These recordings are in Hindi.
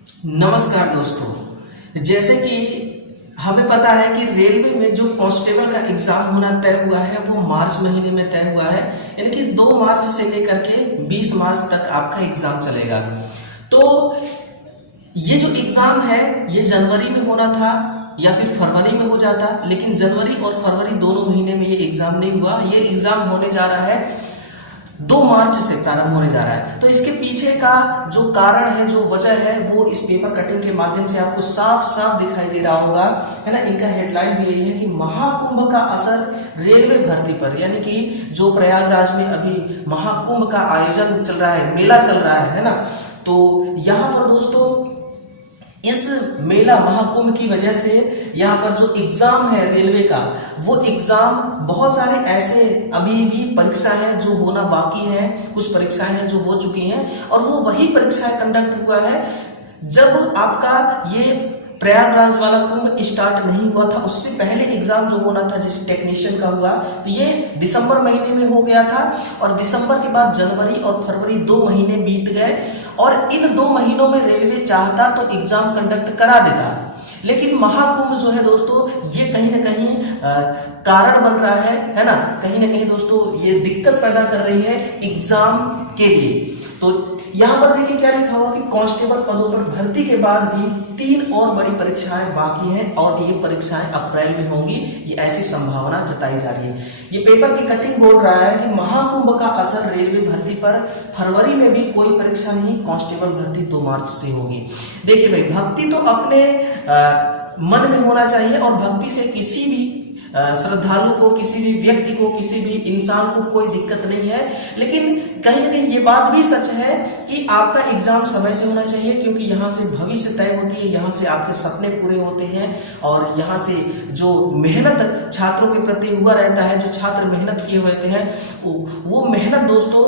नमस्कार दोस्तों। जैसे कि हमें पता है कि रेलवे में जो कांस्टेबल का एग्जाम होना तय हुआ है वो मार्च महीने में तय हुआ है, यानी कि 2 मार्च से लेकर के 20 मार्च तक आपका एग्जाम चलेगा। तो ये जो एग्जाम है ये जनवरी में होना था या फिर फरवरी में हो जाता, लेकिन जनवरी और फरवरी दोनों महीने में ये एग्जाम नहीं हुआ। ये एग्जाम होने जा रहा है 2 मार्च से प्रारंभ होने जा रहा है। तो इसके पीछे का जो कारण है, जो वजह है, वो इस पेपर कटिंग के माध्यम से आपको साफ साफ दिखाई दे रहा होगा, है ना। इनका हेडलाइन भी यही है कि महाकुंभ का असर रेलवे भर्ती पर, यानी कि जो प्रयागराज में अभी महाकुंभ का आयोजन चल रहा है, मेला चल रहा है ना। तो यहाँ पर दोस्तों इस मेला महाकुंभ की वजह से यहाँ पर जो एग्जाम है रेलवे का, वो एग्जाम बहुत सारे ऐसे अभी भी परीक्षाएं हैं जो होना बाकी है, कुछ परीक्षाएं हैं जो हो चुकी हैं, और वो वही परीक्षाएं कंडक्ट हुआ है जब आपका ये प्रयागराज वाला कुंभ स्टार्ट नहीं हुआ था। उससे पहले एग्जाम जो होना था, जैसे टेक्नीशियन का हुआ, तो ये दिसंबर महीने में हो गया था, और दिसंबर के बाद जनवरी और फरवरी 2 महीने बीत गए, और इन 2 महीनों में रेलवे चाहता तो एग्जाम कंडक्ट करा देता, लेकिन महाकुंभ जो है दोस्तों ये कहीं ना कहीं कारण बन रहा है ना। कहीं ना कहीं दोस्तों ये दिक्कत पैदा कर रही है एग्जाम के लिए। तो यहाँ पर देखिए क्या लिखा हुआ कि कांस्टेबल पदों पर भर्ती के बाद भी 3 और बड़ी परीक्षाएं बाकी हैं, और ये परीक्षाएं अप्रैल में होंगी, ये ऐसी संभावना जताई जा रही है। ये पेपर की कटिंग बोल रहा है कि महाकुंभ का असर रेलवे भर्ती पर, फरवरी में भी कोई परीक्षा नहीं, कांस्टेबल भर्ती 2 मार्च से होगी। देखिए भाई, भक्ति तो अपने मन में होना चाहिए, और भक्ति से किसी भी श्रद्धालु को, किसी भी व्यक्ति को, किसी भी इंसान को कोई दिक्कत नहीं है। लेकिन कहीं ना कहीं ये बात भी सच है कि आपका एग्जाम समय से होना चाहिए, क्योंकि यहाँ से भविष्य तय होती है, यहाँ से आपके सपने पूरे होते हैं, और यहाँ से जो मेहनत छात्रों के प्रति हुआ रहता है, जो छात्र मेहनत किए हुए हैं, वो मेहनत दोस्तों,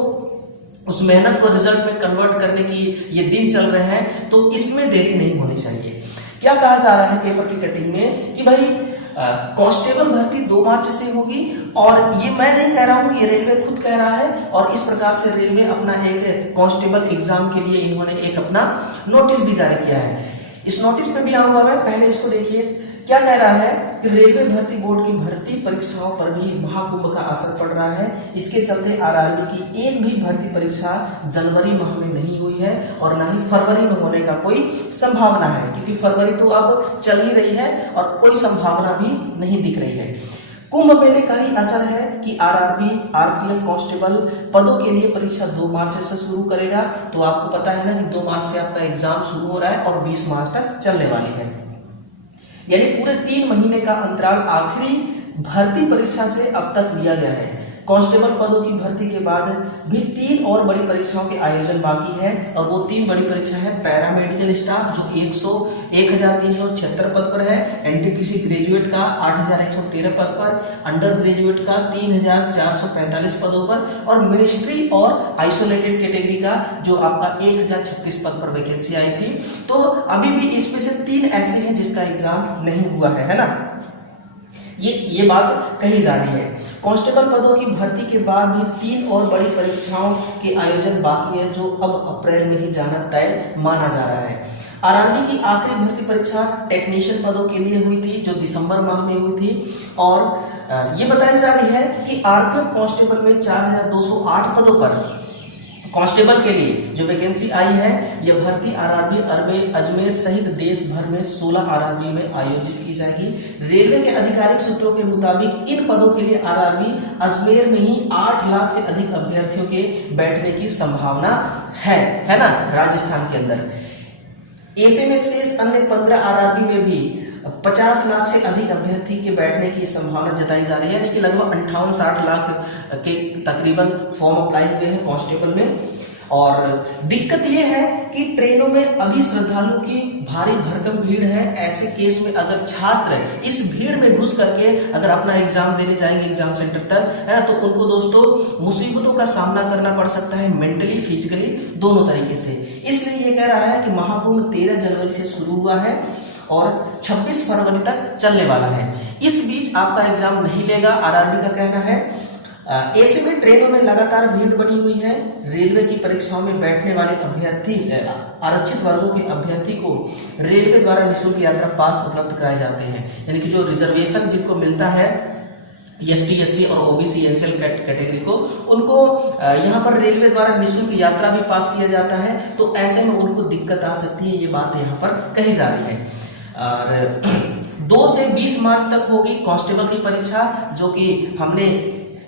उस मेहनत को रिजल्ट में कन्वर्ट करने की ये दिन चल रहे हैं। तो इसमें देरी नहीं होनी चाहिए। क्या कहा जा रहा है पेपर की कटिंग में कि भाई कांस्टेबल भर्ती 2 मार्च से होगी, और ये मैं नहीं कह रहा हूं, ये रेलवे खुद कह रहा है, और इस प्रकार से रेलवे अपना एक कांस्टेबल एग्जाम के लिए इन्होंने एक अपना नोटिस भी जारी किया है। इस नोटिस पे भी आऊंगा मैं, पहले इसको देखिए क्या कह रहा है कि रेलवे भर्ती बोर्ड की भर्ती परीक्षाओं पर भी महाकुंभ का असर पड़ रहा है। इसके चलते आरआरबी की एक भी भर्ती परीक्षा जनवरी माह में नहीं हुई है, और ना ही फरवरी में होने का कोई संभावना है, क्योंकि फरवरी तो अब चल ही रही है और कोई संभावना भी नहीं दिख रही है। कुंभ मेले का ही असर है कि आरआरबी, आरपीएफ कांस्टेबल पदों के लिए परीक्षा 2 मार्च से शुरू करेगा। तो आपको पता है ना कि 2 मार्च से आपका एग्जाम शुरू हो रहा है और 20 मार्च तक चलने वाली है, यानी पूरे 3 महीने का अंतराल आखिरी भर्ती परीक्षा से अब तक लिया गया है। कांस्टेबल पदों की भर्ती के बाद भी 3 और बड़ी परीक्षाओं के आयोजन बाकी है, और वो 3 बड़ी परीक्षा है पैरामेडिकल स्टाफ जो 1376 पद पर है, एनटीपीसी ग्रेजुएट का 8113 पद पर, अंडर ग्रेजुएट का 3445 पदों पर, और मिनिस्ट्री और आइसोलेटेड कैटेगरी का जो आपका 1036 पद पर वैकेंसी आई थी। तो अभी भी इसमें से 3 ऐसे हैं जिसका एग्जाम नहीं हुआ है ना। ये बात कही जा रही है। कांस्टेबल पदों की भर्ती के बाद भी 3 और बड़ी परीक्षाओं के आयोजन बाकी है, जो अब अप्रैल में ही जाना तय माना जा रहा है। आरआरबी की आखिरी भर्ती परीक्षा टेक्नीशियन पदों के लिए हुई थी, जो दिसंबर माह में हुई थी, और ये बताई जा रही है कि आरपीएफ कांस्टेबल में 4208 पदों पर कांस्टेबल के लिए जो वैकेंसी आई है, यह भर्ती आरआरबी अजमेर सहित देश भर में 16 आरआरबी में आयोजित की जाएगी। रेलवे के आधिकारिक सूत्रों के मुताबिक इन पदों के लिए आरआरबी अजमेर में ही 8 लाख से अधिक अभ्यर्थियों के बैठने की संभावना है ना, राजस्थान के अंदर। ऐसे में शेष अन्य 15 आरआरबी में भी 50 लाख से अधिक अभ्यर्थी के बैठने की संभावना जताई जा रही है, यानी कि लगभग 58-60 लाख के तकरीबन फॉर्म अप्लाई हुए हैं कांस्टेबल में। और दिक्कत यह है कि ट्रेनों में अभी श्रद्धालु की भारी भरकम भीड़ है। ऐसे केस में अगर छात्र इस भीड़ में घुस करके अगर अपना एग्जाम देने जाएंगे एग्जाम सेंटर तक, है ना, तो उनको दोस्तों मुसीबतों का सामना करना पड़ सकता है, मेंटली फिजिकली दोनों तरीके से। इसलिए ये कह रहा है कि महाकुंभ 13 जनवरी से शुरू हुआ है और 26 फरवरी तक चलने वाला है। इस बीच आपका एग्जाम नहीं लेगा, आरआरबी का कहना है। ऐसे में ट्रेनों में लगातार भीड़ बनी हुई है। रेलवे की परीक्षाओं में बैठने वाले अभ्यर्थी आरक्षित वर्गों के अभ्यर्थी को रेलवे द्वारा निःशुल्क यात्रा पास उपलब्ध कराए जाते हैं। यानी कि जो रिजर्वेशन जिनको मिलता है ST SC और OBC NCL कैटेगरी को, उनको यहाँ पर रेलवे द्वारा निःशुल्क यात्रा भी पास किया जाता है। तो ऐसे में उनको दिक्कत आ सकती है, ये बात यहाँ पर कही जा रही है। और 2 से 20 मार्च तक होगी कांस्टेबल की परीक्षा, जो कि हमने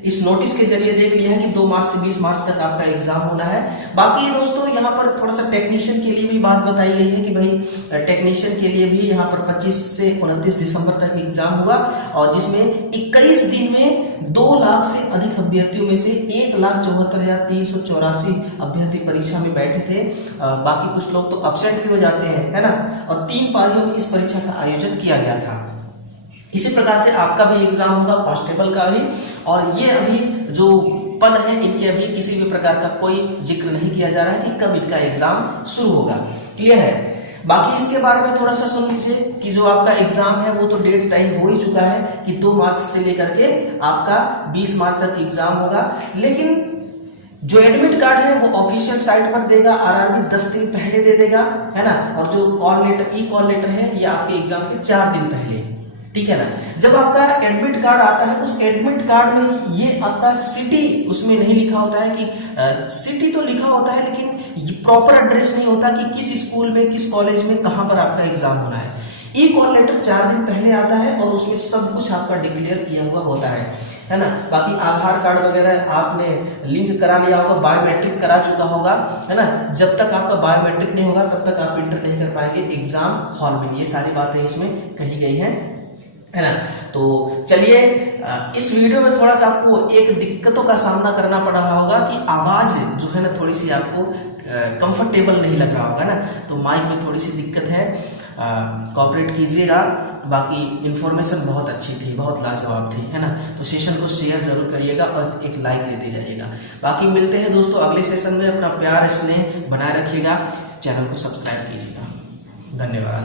इस नोटिस के जरिए देख लिया है कि 2 मार्च से 20 मार्च तक आपका एग्जाम होना है। बाकी दोस्तों यहाँ पर थोड़ा सा टेक्नीशियन के लिए भी बात बताई गई है कि भाई टेक्नीशियन के लिए भी यहाँ पर 25 से 29 दिसंबर तक एग्जाम होगा, और जिसमें 21 दिन में 2 लाख से अधिक अभ्यर्थियों में से 1,74,384 अभ्यर्थी परीक्षा में बैठे थे। बाकी कुछ लोग तो अब्सेंट भी हो जाते हैं, है ना। और 3 पारियों में इस परीक्षा का आयोजन किया गया था। इसी प्रकार से आपका भी एग्जाम होगा, कांस्टेबल का भी। और ये अभी जो पद है इनके अभी किसी भी प्रकार का कोई जिक्र नहीं किया जा रहा है कि कब इनका एग्जाम शुरू होगा। क्लियर है। बाकी इसके बारे में थोड़ा सा सुन लीजिए कि जो आपका एग्जाम है वो तो डेट तय हो ही चुका है कि 2 मार्च से लेकर के आपका 20 मार्च तक एग्जाम होगा। लेकिन जो एडमिट कार्ड है वो ऑफिशियल साइट पर देगा, RRB 10 दिन पहले दे देगा, है ना। और जो कॉल लेटर है ये आपके एग्जाम के 4 दिन पहले, ठीक है ना। जब आपका एडमिट कार्ड आता है, उस एडमिट कार्ड में ये आपका सिटी उसमें नहीं लिखा होता है कि सिटी तो लिखा होता है, लेकिन प्रॉपर एड्रेस नहीं होता कि किस स्कूल में, किस कॉलेज में, कहां पर आपका एग्जाम होना है। कॉल लेटर 4 दिन पहले आता है और उसमें सब कुछ आपका डिक्लेयर किया हुआ होता है ना। बाकी आधार कार्ड वगैरह आपने लिंक करा लिया होगा, बायोमेट्रिक करा चुका होगा, है ना। जब तक आपका बायोमेट्रिक नहीं होगा तब तक आप इंटर नहीं कर पाएंगे एग्जाम हॉल में। ये सारी बातें इसमें कही गई हैं, है ना। तो चलिए, इस वीडियो में थोड़ा सा आपको एक दिक्कतों का सामना करना पड़ रहा होगा कि आवाज जो है ना थोड़ी सी आपको कंफर्टेबल नहीं लग रहा होगा ना, तो माइक में थोड़ी सी दिक्कत है, कोऑपरेट कीजिएगा। बाकी इन्फॉर्मेशन बहुत अच्छी थी, बहुत लाजवाब थी, है ना। तो सेशन को शेयर जरूर करिएगा और एक लाइक देते जाइएगा। बाकी मिलते हैं दोस्तों अगले सेशन में। अपना प्यार स्नेह बनाए रखिएगा, चैनल को सब्सक्राइब कीजिएगा। धन्यवाद।